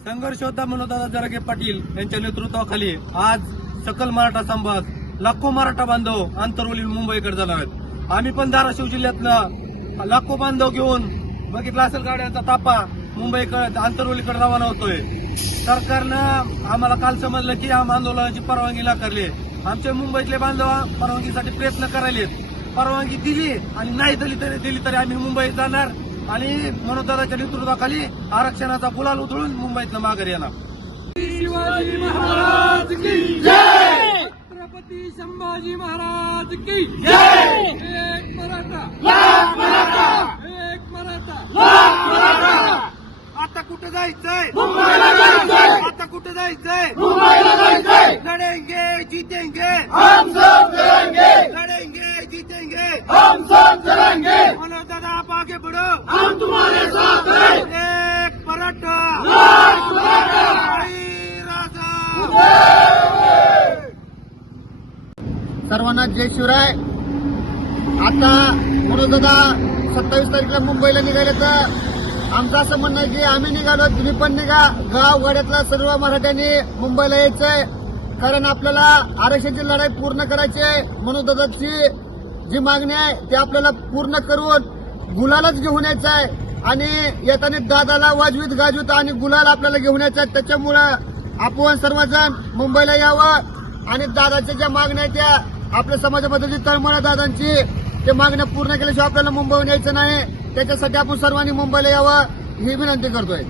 संघर्ष होता मनोदादा जरागे पाटील यांच्या नेतृत्वाखाली आज सकल मराठा समाज लाखो मराठा बांधव आंतरवली मुंबईकडे जाणार आहेत. आम्ही पण धाराशिव जिल्ह्यातनं लाखो बांधव घेऊन बघितला असेल गाड्यांचा तापा मुंबईकडे आंतरवलीकडे रवाना होतोय. सरकारनं आम्हाला काल समजलं की आम आंदोलनाची परवानगी नाकारली. आमच्या मुंबईतले बांधव परवानगीसाठी प्रयत्न करायलेत. परवानगी दिली आणि नाही दिली तरी दिली तरी आम्ही मुंबईत जाणार. आणि मनोजदादाच्या नेतृत्वाखाली आरक्षणाचा गुलाल उधळून मुंबईतनं माघारी येणार. शिवाजी महाराज की जय! छत्रपती संभाजी महाराज की जय! एक मराठा! लाख मराठा! एक मराठा! आता कुठं जायचंय? आता कुठं जायचंय? मुंबईला जायचंय! लढेंगे जीतेंगे! हम सब चलेंगे लढेंगे जीतेंगे हम सब चलेंगे मनोजदादा आप आगे बढ़ो। हम तुम्हारे साथ हैं। एक राजा सर्वांना जय शिवराय. आता म्हणून दादा सत्तावीस तारखेला मुंबईला निघाले तर आमचं असं म्हणणं आहे की आम्ही निघालो तुम्ही पण निघा. गाव गाड्यातल्या सर्व मराठ्यांनी मुंबईला यायचंय. कारण आपल्याला आरक्षणाची लढाई पूर्ण करायची आहे. म्हणून दादाची जी मागणी आहे ती आपल्याला पूर्ण करून गुलालच घेऊन यायचं आहे. आणि येताना दादाला वाजवीत गाजवीत आणि गुलाल आपल्याला घेऊन यायचं आहे. त्याच्यामुळं आपण सर्वजण मुंबईला यावं. आणि दादाच्या ज्या मागण्या आहेत त्या आपल्या समाजाबद्दलची जी तळमळ दादांची. ते मागण्या पूर्ण केल्याशिवाय आपल्याला मुंबईहून यायचं नाही. त्याच्यासाठी आपण सर्वांनी मुंबईला यावं ही विनंती करतोय.